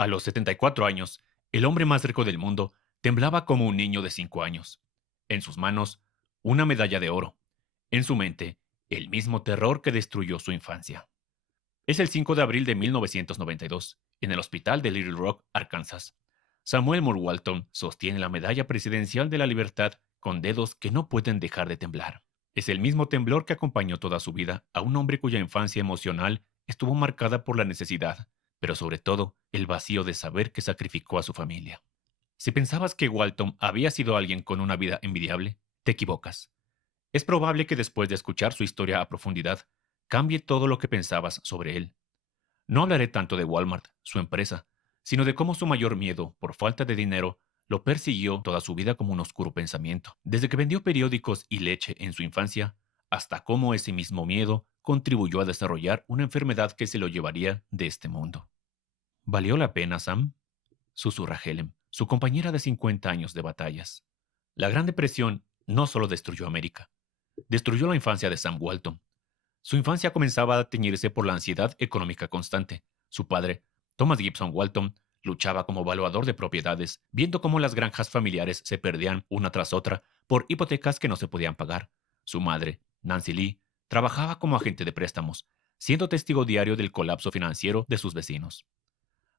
A los 74 años, el hombre más rico del mundo temblaba como un niño de 5 años. En sus manos, una medalla de oro. En su mente, el mismo terror que destruyó su infancia. Es el 5 de abril de 1992, en el hospital de Little Rock, Arkansas. Samuel Moore Walton sostiene la medalla presidencial de la libertad con dedos que no pueden dejar de temblar. Es el mismo temblor que acompañó toda su vida a un hombre cuya infancia emocional estuvo marcada por la necesidad, pero sobre todo el vacío de saber que sacrificó a su familia. Si pensabas que Walton había sido alguien con una vida envidiable, te equivocas. Es probable que después de escuchar su historia a profundidad, cambie todo lo que pensabas sobre él. No hablaré tanto de Walmart, su empresa, sino de cómo su mayor miedo, por falta de dinero, lo persiguió toda su vida como un oscuro pensamiento. Desde que vendió periódicos y leche en su infancia, hasta cómo ese mismo miedo contribuyó a desarrollar una enfermedad que se lo llevaría de este mundo. ¿Valió la pena, Sam? Susurra Helen, su compañera de 50 años de batallas. La Gran Depresión no solo destruyó América, destruyó la infancia de Sam Walton. Su infancia comenzaba a teñirse por la ansiedad económica constante. Su padre, Thomas Gibson Walton, luchaba como valuador de propiedades, viendo cómo las granjas familiares se perdían una tras otra por hipotecas que no se podían pagar. Su madre, Nancy Lee, trabajaba como agente de préstamos, siendo testigo diario del colapso financiero de sus vecinos.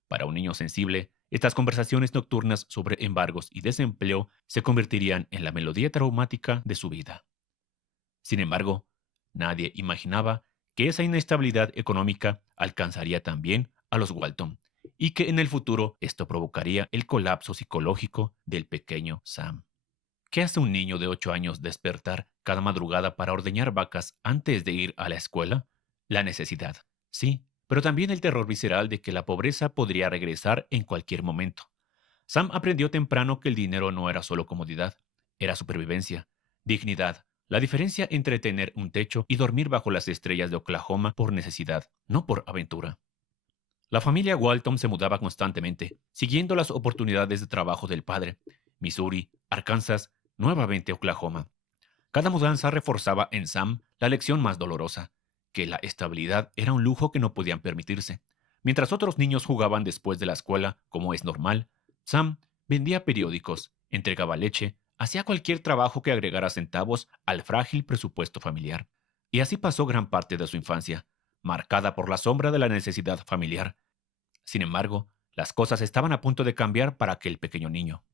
Para un niño sensible, estas conversaciones nocturnas sobre embargos y desempleo se convertirían en la melodía traumática de su vida. Sin embargo, nadie imaginaba que esa inestabilidad económica alcanzaría también a los Walton y que en el futuro esto provocaría el colapso psicológico del pequeño Sam. ¿Qué hace un niño de 8 años despertar cada madrugada para ordeñar vacas antes de ir a la escuela? La necesidad, sí, pero también el terror visceral de que la pobreza podría regresar en cualquier momento. Sam aprendió temprano que el dinero no era solo comodidad, era supervivencia, dignidad, la diferencia entre tener un techo y dormir bajo las estrellas de Oklahoma por necesidad, no por aventura. La familia Walton se mudaba constantemente, siguiendo las oportunidades de trabajo del padre. Missouri, Arkansas, nuevamente Oklahoma. Cada mudanza reforzaba en Sam la lección más dolorosa, que la estabilidad era un lujo que no podían permitirse. Mientras otros niños jugaban después de la escuela, como es normal, Sam vendía periódicos, entregaba leche, hacía cualquier trabajo que agregara centavos al frágil presupuesto familiar. Y así pasó gran parte de su infancia, marcada por la sombra de la necesidad familiar. Sin embargo, las cosas estaban a punto de cambiar para aquel pequeño niño.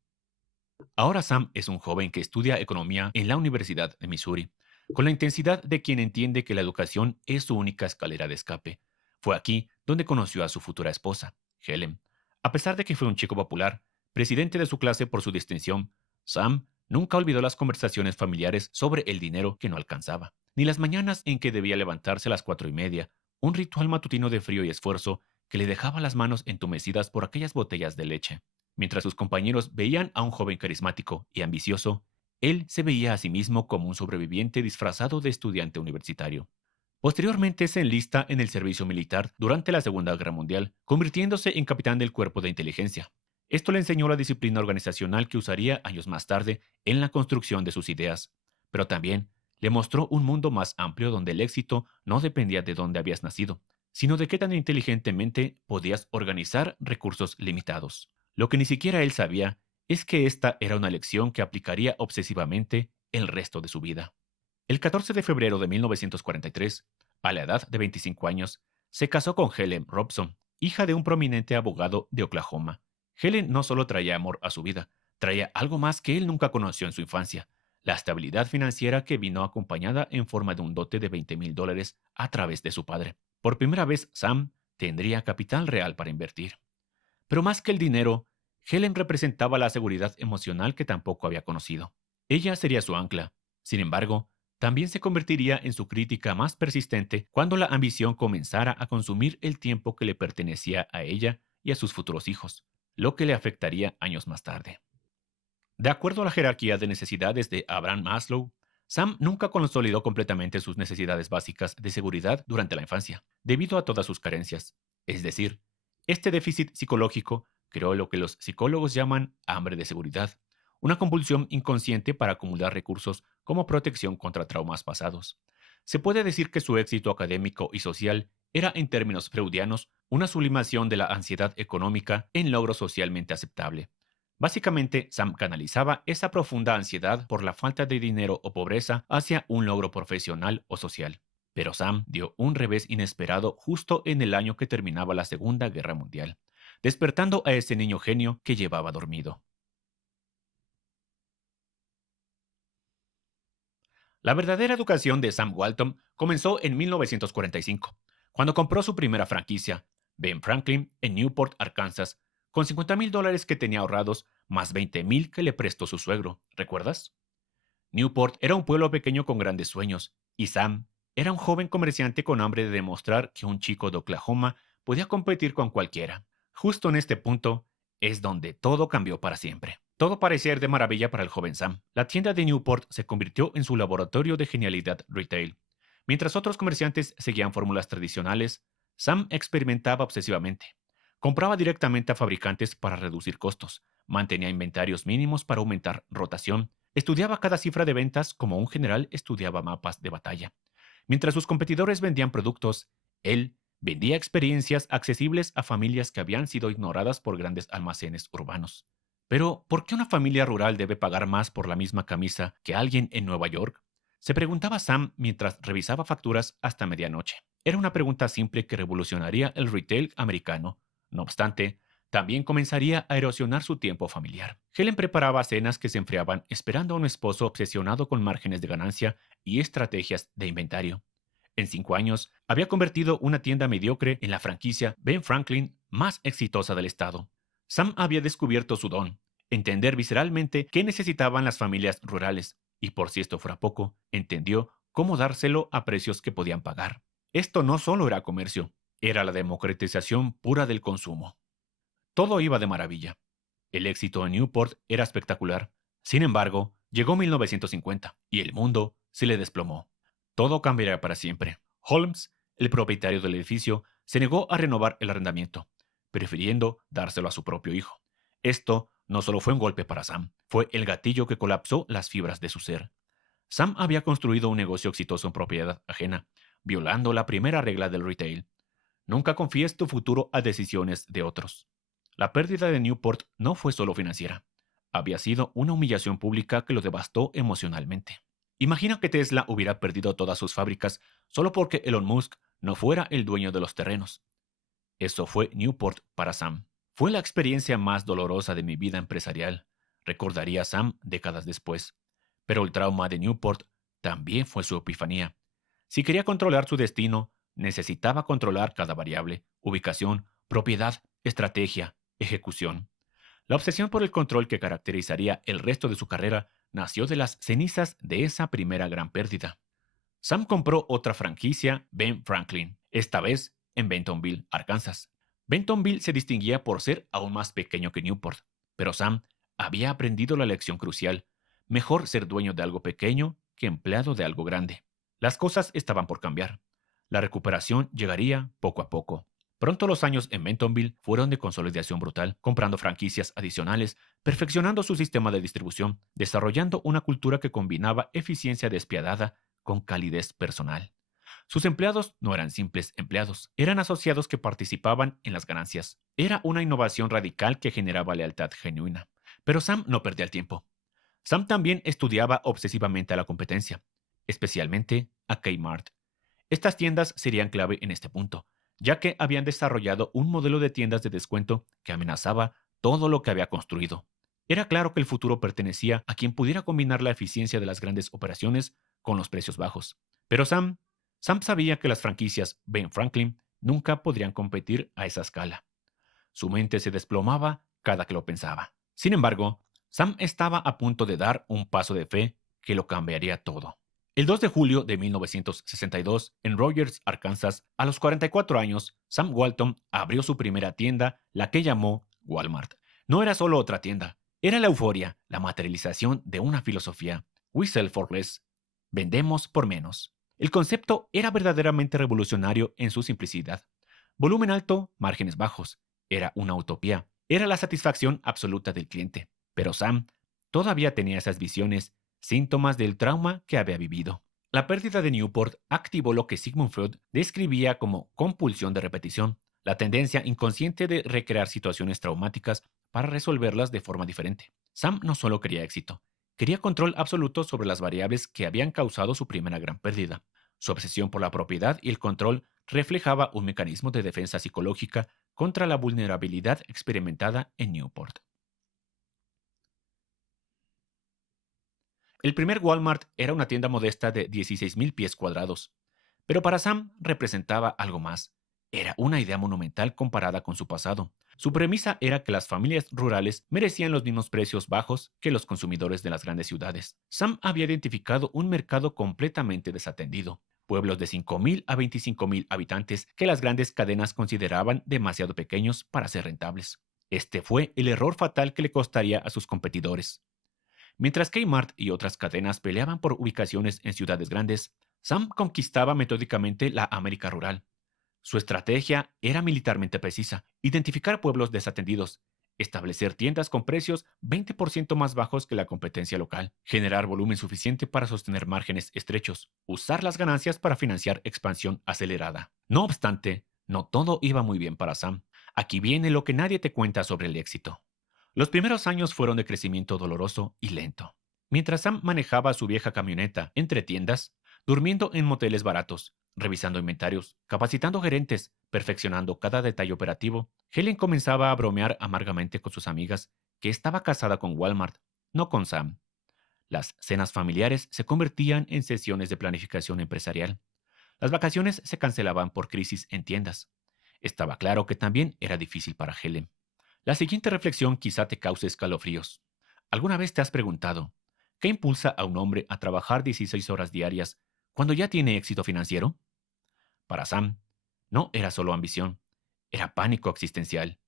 Ahora Sam es un joven que estudia economía en la Universidad de Missouri, con la intensidad de quien entiende que la educación es su única escalera de escape. Fue aquí donde conoció a su futura esposa, Helen. A pesar de que fue un chico popular, presidente de su clase por su distinción, Sam nunca olvidó las conversaciones familiares sobre el dinero que no alcanzaba, ni las mañanas en que debía levantarse a las 4:30, un ritual matutino de frío y esfuerzo que le dejaba las manos entumecidas por aquellas botellas de leche. Mientras sus compañeros veían a un joven carismático y ambicioso, él se veía a sí mismo como un sobreviviente disfrazado de estudiante universitario. Posteriormente se enlista en el servicio militar durante la Segunda Guerra Mundial, convirtiéndose en capitán del cuerpo de inteligencia. Esto le enseñó la disciplina organizacional que usaría años más tarde en la construcción de sus ideas, pero también le mostró un mundo más amplio donde el éxito no dependía de dónde habías nacido, sino de qué tan inteligentemente podías organizar recursos limitados. Lo que ni siquiera él sabía es que esta era una lección que aplicaría obsesivamente el resto de su vida. El 14 de febrero de 1943, a la edad de 25 años, se casó con Helen Robson, hija de un prominente abogado de Oklahoma. Helen no solo traía amor a su vida, traía algo más que él nunca conoció en su infancia, la estabilidad financiera que vino acompañada en forma de un dote de $20,000 a través de su padre. Por primera vez, Sam tendría capital real para invertir. Pero más que el dinero, Helen representaba la seguridad emocional que tampoco había conocido. Ella sería su ancla. Sin embargo, también se convertiría en su crítica más persistente cuando la ambición comenzara a consumir el tiempo que le pertenecía a ella y a sus futuros hijos, lo que le afectaría años más tarde. De acuerdo a la jerarquía de necesidades de Abraham Maslow, Sam nunca consolidó completamente sus necesidades básicas de seguridad durante la infancia, debido a todas sus carencias. Es decir, este déficit psicológico creó lo que los psicólogos llaman hambre de seguridad, una compulsión inconsciente para acumular recursos como protección contra traumas pasados. Se puede decir que su éxito académico y social era, en términos freudianos, una sublimación de la ansiedad económica en logro socialmente aceptable. Básicamente, Sam canalizaba esa profunda ansiedad por la falta de dinero o pobreza hacia un logro profesional o social. Pero Sam dio un revés inesperado justo en el año que terminaba la Segunda Guerra Mundial, despertando a ese niño genio que llevaba dormido. La verdadera educación de Sam Walton comenzó en 1945, cuando compró su primera franquicia, Ben Franklin, en Newport, Arkansas, con $50,000 que tenía ahorrados, más $20,000 que le prestó su suegro, ¿recuerdas? Newport era un pueblo pequeño con grandes sueños, y Sam era un joven comerciante con hambre de demostrar que un chico de Oklahoma podía competir con cualquiera. Justo en este punto es donde todo cambió para siempre. Todo parecía ir de maravilla para el joven Sam. La tienda de Newport se convirtió en su laboratorio de genialidad retail. Mientras otros comerciantes seguían fórmulas tradicionales, Sam experimentaba obsesivamente. Compraba directamente a fabricantes para reducir costos, mantenía inventarios mínimos para aumentar rotación, estudiaba cada cifra de ventas como un general estudiaba mapas de batalla. Mientras sus competidores vendían productos, él vendía experiencias accesibles a familias que habían sido ignoradas por grandes almacenes urbanos. Pero, ¿por qué una familia rural debe pagar más por la misma camisa que alguien en Nueva York? Se preguntaba Sam mientras revisaba facturas hasta medianoche. Era una pregunta simple que revolucionaría el retail americano. No obstante, también comenzaría a erosionar su tiempo familiar. Helen preparaba cenas que se enfriaban esperando a un esposo obsesionado con márgenes de ganancia y estrategias de inventario. En 5 años, había convertido una tienda mediocre en la franquicia Ben Franklin más exitosa del estado. Sam había descubierto su don, entender visceralmente qué necesitaban las familias rurales, y por si esto fuera poco, entendió cómo dárselo a precios que podían pagar. Esto no solo era comercio, era la democratización pura del consumo. Todo iba de maravilla. El éxito en Newport era espectacular. Sin embargo, llegó 1950 y el mundo se le desplomó. Todo cambiaría para siempre. Holmes, el propietario del edificio, se negó a renovar el arrendamiento, prefiriendo dárselo a su propio hijo. Esto no solo fue un golpe para Sam, fue el gatillo que colapsó las fibras de su ser. Sam había construido un negocio exitoso en propiedad ajena, violando la primera regla del retail. Nunca confíes tu futuro a decisiones de otros. La pérdida de Newport no fue solo financiera. Había sido una humillación pública que lo devastó emocionalmente. Imagina que Tesla hubiera perdido todas sus fábricas solo porque Elon Musk no fuera el dueño de los terrenos. Eso fue Newport para Sam. Fue la experiencia más dolorosa de mi vida empresarial, recordaría Sam décadas después. Pero el trauma de Newport también fue su epifanía. Si quería controlar su destino, necesitaba controlar cada variable: ubicación, propiedad, estrategia, ejecución. La obsesión por el control que caracterizaría el resto de su carrera nació de las cenizas de esa primera gran pérdida. Sam compró otra franquicia, Ben Franklin, esta vez en Bentonville, Arkansas. Bentonville se distinguía por ser aún más pequeño que Newport, pero Sam había aprendido la lección crucial: mejor ser dueño de algo pequeño que empleado de algo grande. Las cosas estaban por cambiar. La recuperación llegaría poco a poco. Pronto los años en Bentonville fueron de consolidación brutal, comprando franquicias adicionales, perfeccionando su sistema de distribución, desarrollando una cultura que combinaba eficiencia despiadada con calidez personal. Sus empleados no eran simples empleados, eran asociados que participaban en las ganancias. Era una innovación radical que generaba lealtad genuina. Pero Sam no perdía el tiempo. Sam también estudiaba obsesivamente a la competencia, especialmente a Kmart. Estas tiendas serían clave en este punto, ya que habían desarrollado un modelo de tiendas de descuento que amenazaba todo lo que había construido. Era claro que el futuro pertenecía a quien pudiera combinar la eficiencia de las grandes operaciones con los precios bajos. Pero Sam sabía que las franquicias Ben Franklin nunca podrían competir a esa escala. Su mente se desplomaba cada que lo pensaba. Sin embargo, Sam estaba a punto de dar un paso de fe que lo cambiaría todo. El 2 de julio de 1962, en Rogers, Arkansas, a los 44 años, Sam Walton abrió su primera tienda, la que llamó Walmart. No era solo otra tienda, era la euforia, la materialización de una filosofía. We sell for less. Vendemos por menos. El concepto era verdaderamente revolucionario en su simplicidad. Volumen alto, márgenes bajos. Era una utopía. Era la satisfacción absoluta del cliente. Pero Sam todavía tenía esas visiones, síntomas del trauma que había vivido. La pérdida de Newport activó lo que Sigmund Freud describía como compulsión de repetición, la tendencia inconsciente de recrear situaciones traumáticas para resolverlas de forma diferente. Sam no solo quería éxito, quería control absoluto sobre las variables que habían causado su primera gran pérdida. Su obsesión por la propiedad y el control reflejaba un mecanismo de defensa psicológica contra la vulnerabilidad experimentada en Newport. El primer Walmart era una tienda modesta de 16.000 pies cuadrados, pero para Sam representaba algo más. Era una idea monumental comparada con su pasado. Su premisa era que las familias rurales merecían los mismos precios bajos que los consumidores de las grandes ciudades. Sam había identificado un mercado completamente desatendido. Pueblos de 5.000 a 25.000 habitantes que las grandes cadenas consideraban demasiado pequeños para ser rentables. Este fue el error fatal que le costaría a sus competidores. Mientras Kmart y otras cadenas peleaban por ubicaciones en ciudades grandes, Sam conquistaba metódicamente la América rural. Su estrategia era militarmente precisa: identificar pueblos desatendidos, establecer tiendas con precios 20% más bajos que la competencia local, generar volumen suficiente para sostener márgenes estrechos, usar las ganancias para financiar expansión acelerada. No obstante, no todo iba muy bien para Sam. Aquí viene lo que nadie te cuenta sobre el éxito. Los primeros años fueron de crecimiento doloroso y lento. Mientras Sam manejaba su vieja camioneta entre tiendas, durmiendo en moteles baratos, revisando inventarios, capacitando gerentes, perfeccionando cada detalle operativo, Helen comenzaba a bromear amargamente con sus amigas que estaba casada con Walmart, no con Sam. Las cenas familiares se convertían en sesiones de planificación empresarial. Las vacaciones se cancelaban por crisis en tiendas. Estaba claro que también era difícil para Helen. La siguiente reflexión quizá te cause escalofríos. ¿Alguna vez te has preguntado qué impulsa a un hombre a trabajar 16 horas diarias cuando ya tiene éxito financiero? Para Sam, no era solo ambición, era pánico existencial.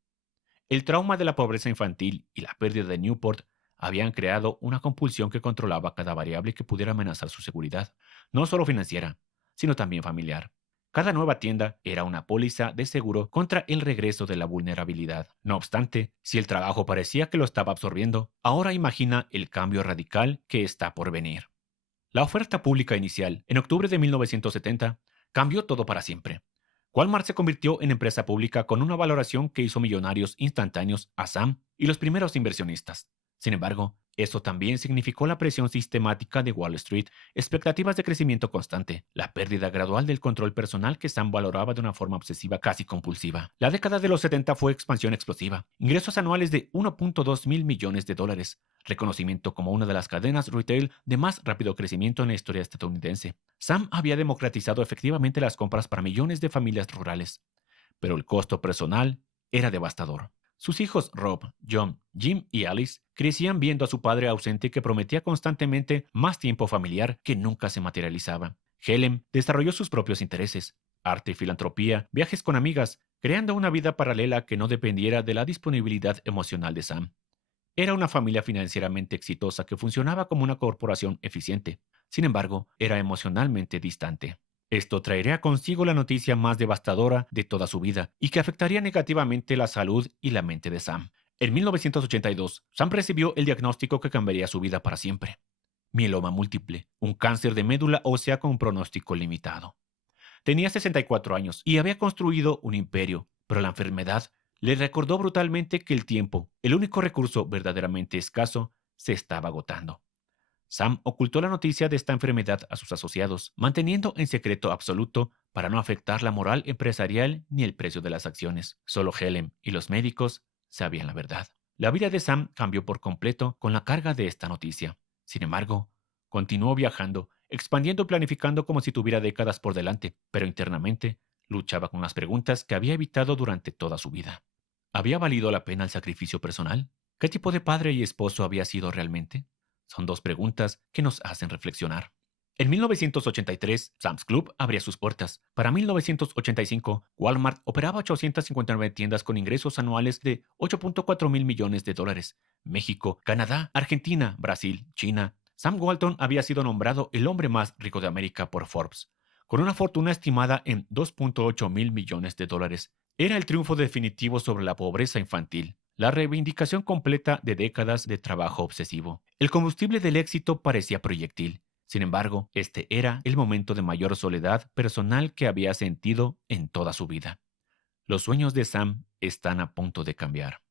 El trauma de la pobreza infantil y la pérdida de Newport habían creado una compulsión que controlaba cada variable que pudiera amenazar su seguridad, no solo financiera, sino también familiar. Cada nueva tienda era una póliza de seguro contra el regreso de la vulnerabilidad. No obstante, si el trabajo parecía que lo estaba absorbiendo, ahora imagina el cambio radical que está por venir. La oferta pública inicial, en octubre de 1970, cambió todo para siempre. Walmart se convirtió en empresa pública con una valoración que hizo millonarios instantáneos a Sam y los primeros inversionistas. Sin embargo, eso también significó la presión sistemática de Wall Street, expectativas de crecimiento constante, la pérdida gradual del control personal que Sam valoraba de una forma obsesiva casi compulsiva. La década de los 70 fue expansión explosiva, ingresos anuales de 1.2 mil millones de dólares, reconocimiento como una de las cadenas retail de más rápido crecimiento en la historia estadounidense. Sam había democratizado efectivamente las compras para millones de familias rurales, pero el costo personal era devastador. Sus hijos Rob, John, Jim y Alice crecían viendo a su padre ausente que prometía constantemente más tiempo familiar que nunca se materializaba. Helen desarrolló sus propios intereses: arte y filantropía, viajes con amigas, creando una vida paralela que no dependiera de la disponibilidad emocional de Sam. Era una familia financieramente exitosa que funcionaba como una corporación eficiente. Sin embargo, era emocionalmente distante. Esto traería consigo la noticia más devastadora de toda su vida y que afectaría negativamente la salud y la mente de Sam. En 1982, Sam recibió el diagnóstico que cambiaría su vida para siempre: mieloma múltiple, un cáncer de médula ósea con un pronóstico limitado. Tenía 64 años y había construido un imperio, pero la enfermedad le recordó brutalmente que el tiempo, el único recurso verdaderamente escaso, se estaba agotando. Sam ocultó la noticia de esta enfermedad a sus asociados, manteniendo en secreto absoluto para no afectar la moral empresarial ni el precio de las acciones. Solo Helen y los médicos sabían la verdad. La vida de Sam cambió por completo con la carga de esta noticia. Sin embargo, continuó viajando, expandiendo y planificando como si tuviera décadas por delante, pero internamente luchaba con las preguntas que había evitado durante toda su vida. ¿Había valido la pena el sacrificio personal? ¿Qué tipo de padre y esposo había sido realmente? Son dos preguntas que nos hacen reflexionar. En 1983, Sam's Club abría sus puertas. Para 1985, Walmart operaba 859 tiendas con ingresos anuales de 8.4 mil millones de dólares. México, Canadá, Argentina, Brasil, China. Sam Walton había sido nombrado el hombre más rico de América por Forbes, con una fortuna estimada en 2.8 mil millones de dólares. Era el triunfo definitivo sobre la pobreza infantil, la reivindicación completa de décadas de trabajo obsesivo. El combustible del éxito parecía proyectil. Sin embargo, este era el momento de mayor soledad personal que había sentido en toda su vida. Los sueños de Sam están a punto de cambiar.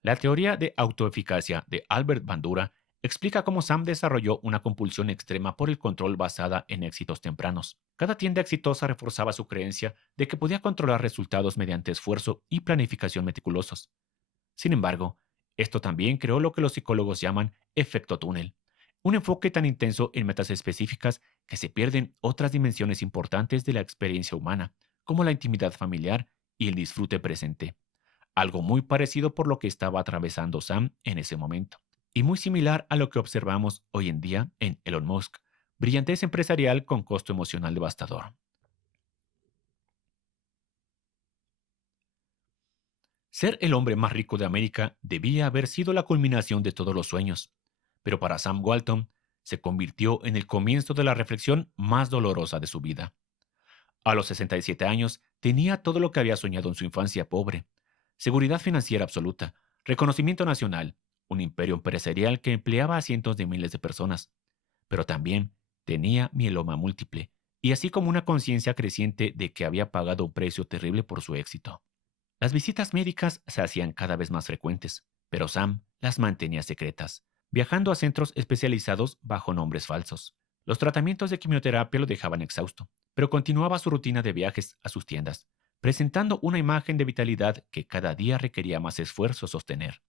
La teoría de autoeficacia de Albert Bandura explica cómo Sam desarrolló una compulsión extrema por el control basada en éxitos tempranos. Cada tienda exitosa reforzaba su creencia de que podía controlar resultados mediante esfuerzo y planificación meticulosos. Sin embargo, esto también creó lo que los psicólogos llaman efecto túnel, un enfoque tan intenso en metas específicas que se pierden otras dimensiones importantes de la experiencia humana, como la intimidad familiar y el disfrute presente. Algo muy parecido por lo que estaba atravesando Sam en ese momento, y muy similar a lo que observamos hoy en día en Elon Musk, brillantez empresarial con costo emocional devastador. Ser el hombre más rico de América debía haber sido la culminación de todos los sueños, pero para Sam Walton se convirtió en el comienzo de la reflexión más dolorosa de su vida. A los 67 años tenía todo lo que había soñado en su infancia pobre: seguridad financiera absoluta, reconocimiento nacional, un imperio empresarial que empleaba a cientos de miles de personas, pero también tenía mieloma múltiple, y así como una conciencia creciente de que había pagado un precio terrible por su éxito. Las visitas médicas se hacían cada vez más frecuentes, pero Sam las mantenía secretas, viajando a centros especializados bajo nombres falsos. Los tratamientos de quimioterapia lo dejaban exhausto, pero continuaba su rutina de viajes a sus tiendas, presentando una imagen de vitalidad que cada día requería más esfuerzo sostener.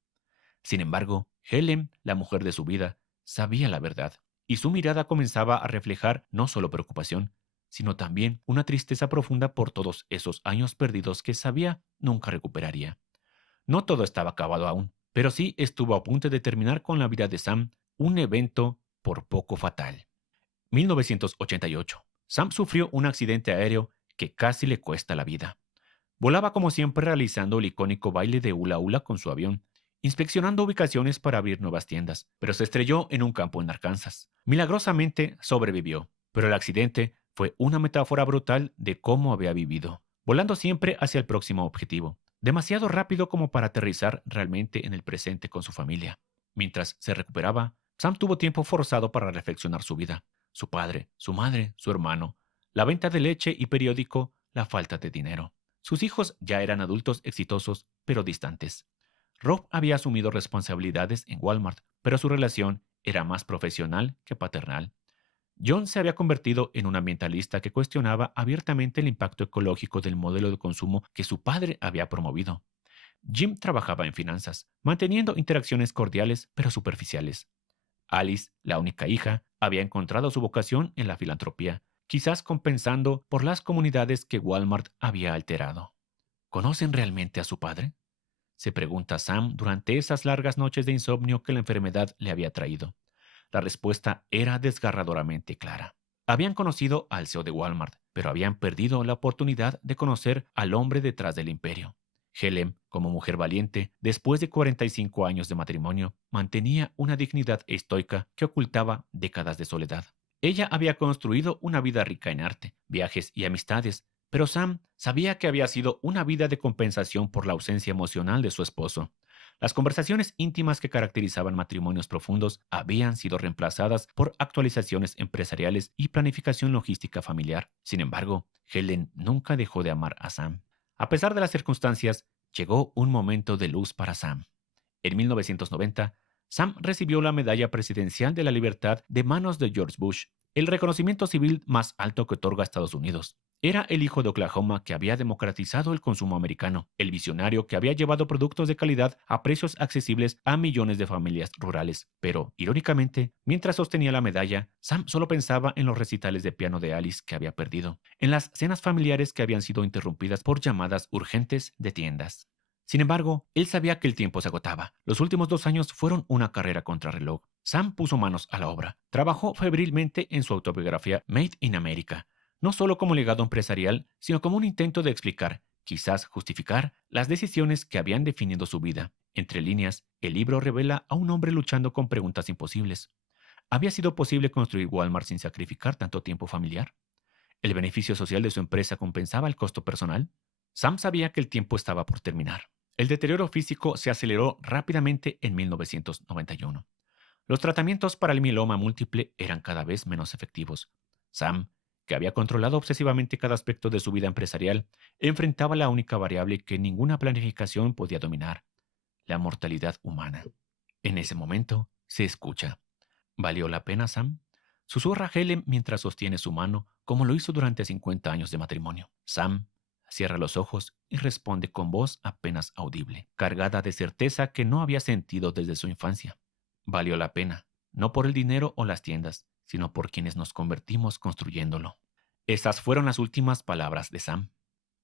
Sin embargo, Helen, la mujer de su vida, sabía la verdad, y su mirada comenzaba a reflejar no solo preocupación, sino también una tristeza profunda por todos esos años perdidos que sabía nunca recuperaría. No todo estaba acabado aún, pero sí estuvo a punto de terminar con la vida de Sam, un evento por poco fatal. 1988. Sam sufrió un accidente aéreo que casi le cuesta la vida. Volaba como siempre realizando el icónico baile de hula hula con su avión, inspeccionando ubicaciones para abrir nuevas tiendas, pero se estrelló en un campo en Arkansas. Milagrosamente sobrevivió, pero el accidente fue una metáfora brutal de cómo había vivido, volando siempre hacia el próximo objetivo, demasiado rápido como para aterrizar realmente en el presente con su familia. Mientras se recuperaba, Sam tuvo tiempo forzado para reflexionar su vida: su padre, su madre, su hermano, la venta de leche y periódico, la falta de dinero. Sus hijos ya eran adultos exitosos, pero distantes. Rob había asumido responsabilidades en Walmart, pero su relación era más profesional que paternal. John se había convertido en un ambientalista que cuestionaba abiertamente el impacto ecológico del modelo de consumo que su padre había promovido. Jim trabajaba en finanzas, manteniendo interacciones cordiales pero superficiales. Alice, la única hija, había encontrado su vocación en la filantropía, quizás compensando por las comunidades que Walmart había alterado. ¿Conocen realmente a su padre?, se pregunta Sam durante esas largas noches de insomnio que la enfermedad le había traído. La respuesta era desgarradoramente clara. Habían conocido al CEO de Walmart, pero habían perdido la oportunidad de conocer al hombre detrás del imperio. Helen, como mujer valiente, después de 45 años de matrimonio, mantenía una dignidad estoica que ocultaba décadas de soledad. Ella había construido una vida rica en arte, viajes y amistades, pero Sam sabía que había sido una vida de compensación por la ausencia emocional de su esposo. Las conversaciones íntimas que caracterizaban matrimonios profundos habían sido reemplazadas por actualizaciones empresariales y planificación logística familiar. Sin embargo, Helen nunca dejó de amar a Sam. A pesar de las circunstancias, llegó un momento de luz para Sam. En 1990, Sam recibió la Medalla Presidencial de la Libertad de manos de George Bush, el reconocimiento civil más alto que otorga Estados Unidos. Era el hijo de Oklahoma que había democratizado el consumo americano, el visionario que había llevado productos de calidad a precios accesibles a millones de familias rurales. Pero, irónicamente, mientras sostenía la medalla, Sam solo pensaba en los recitales de piano de Alice que había perdido, en las cenas familiares que habían sido interrumpidas por llamadas urgentes de tiendas. Sin embargo, él sabía que el tiempo se agotaba. Los últimos 2 años fueron una carrera contrarreloj. Sam puso manos a la obra. Trabajó febrilmente en su autobiografía Made in America, no solo como legado empresarial, sino como un intento de explicar, quizás justificar, las decisiones que habían definido su vida. Entre líneas, el libro revela a un hombre luchando con preguntas imposibles. ¿Había sido posible construir Walmart sin sacrificar tanto tiempo familiar? ¿El beneficio social de su empresa compensaba el costo personal? Sam sabía que el tiempo estaba por terminar. El deterioro físico se aceleró rápidamente en 1991. Los tratamientos para el mieloma múltiple eran cada vez menos efectivos. Sam, que había controlado obsesivamente cada aspecto de su vida empresarial, enfrentaba la única variable que ninguna planificación podía dominar: la mortalidad humana. En ese momento, se escucha. ¿Valió la pena, Sam? Susurra Helen mientras sostiene su mano, como lo hizo durante 50 años de matrimonio. Sam cierra los ojos y responde con voz apenas audible, cargada de certeza que no había sentido desde su infancia. Valió la pena, no por el dinero o las tiendas, sino por quienes nos convertimos construyéndolo. Esas fueron las últimas palabras de Sam.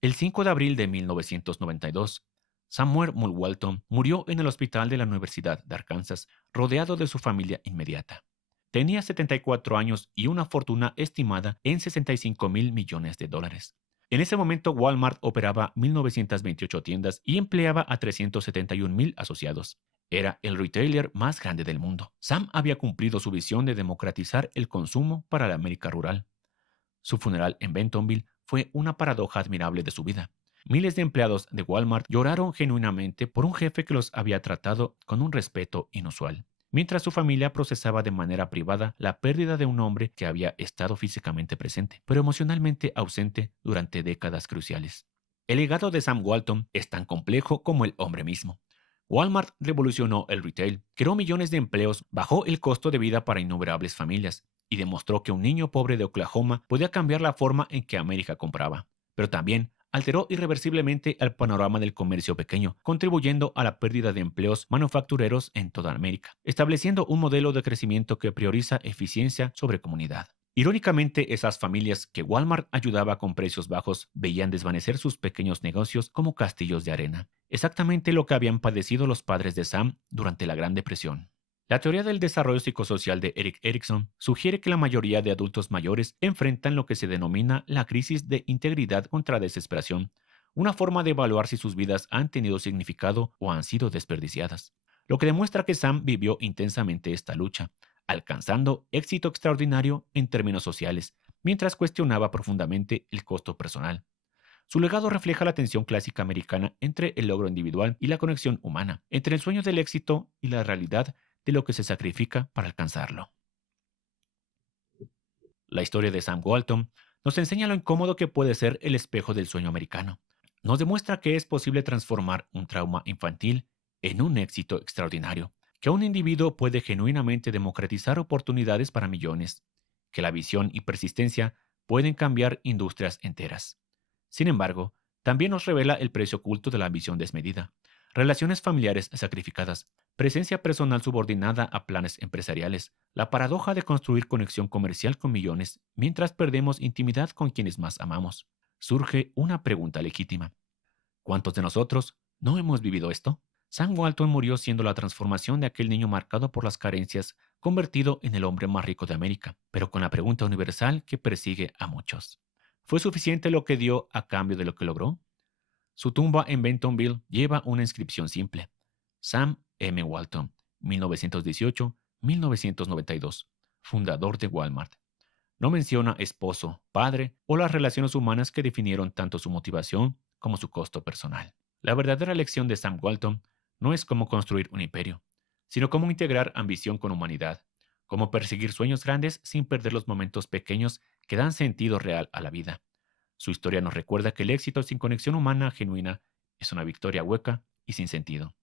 El 5 de abril de 1992, Samuel Mulwalton murió en el hospital de la Universidad de Arkansas, rodeado de su familia inmediata. Tenía 74 años y una fortuna estimada en $65,000 millones. En ese momento, Walmart operaba 1.928 tiendas y empleaba a 371,000 asociados. Era el retailer más grande del mundo. Sam había cumplido su visión de democratizar el consumo para la América rural. Su funeral en Bentonville fue una paradoja admirable de su vida. Miles de empleados de Walmart lloraron genuinamente por un jefe que los había tratado con un respeto inusual, mientras su familia procesaba de manera privada la pérdida de un hombre que había estado físicamente presente, pero emocionalmente ausente durante décadas cruciales. El legado de Sam Walton es tan complejo como el hombre mismo. Walmart revolucionó el retail, creó millones de empleos, bajó el costo de vida para innumerables familias y demostró que un niño pobre de Oklahoma podía cambiar la forma en que América compraba. Pero también alteró irreversiblemente el panorama del comercio pequeño, contribuyendo a la pérdida de empleos manufactureros en toda América, estableciendo un modelo de crecimiento que prioriza eficiencia sobre comunidad. Irónicamente, esas familias que Walmart ayudaba con precios bajos veían desvanecer sus pequeños negocios como castillos de arena, exactamente lo que habían padecido los padres de Sam durante la Gran Depresión. La teoría del desarrollo psicosocial de Erik Erikson sugiere que la mayoría de adultos mayores enfrentan lo que se denomina la crisis de integridad contra desesperación, una forma de evaluar si sus vidas han tenido significado o han sido desperdiciadas, lo que demuestra que Sam vivió intensamente esta lucha, alcanzando éxito extraordinario en términos sociales, mientras cuestionaba profundamente el costo personal. Su legado refleja la tensión clásica americana entre el logro individual y la conexión humana, entre el sueño del éxito y la realidad de lo que se sacrifica para alcanzarlo. La historia de Sam Walton nos enseña lo incómodo que puede ser el espejo del sueño americano. Nos demuestra que es posible transformar un trauma infantil en un éxito extraordinario, que un individuo puede genuinamente democratizar oportunidades para millones, que la visión y persistencia pueden cambiar industrias enteras. Sin embargo, también nos revela el precio oculto de la ambición desmedida, relaciones familiares sacrificadas, presencia personal subordinada a planes empresariales, la paradoja de construir conexión comercial con millones mientras perdemos intimidad con quienes más amamos. Surge una pregunta legítima. ¿Cuántos de nosotros no hemos vivido esto? Sam Walton murió siendo la transformación de aquel niño marcado por las carencias, convertido en el hombre más rico de América, pero con la pregunta universal que persigue a muchos. ¿Fue suficiente lo que dio a cambio de lo que logró? Su tumba en Bentonville lleva una inscripción simple: Sam M. Walton, 1918-1992, fundador de Walmart. No menciona esposo, padre o las relaciones humanas que definieron tanto su motivación como su costo personal. La verdadera lección de Sam Walton no es cómo construir un imperio, sino cómo integrar ambición con humanidad, cómo perseguir sueños grandes sin perder los momentos pequeños que dan sentido real a la vida. Su historia nos recuerda que el éxito sin conexión humana genuina es una victoria hueca y sin sentido,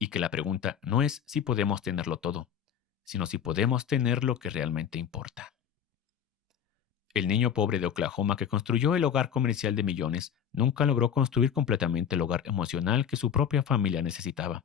y que la pregunta no es si podemos tenerlo todo, sino si podemos tener lo que realmente importa. El niño pobre de Oklahoma que construyó el hogar comercial de millones nunca logró construir completamente el hogar emocional que su propia familia necesitaba.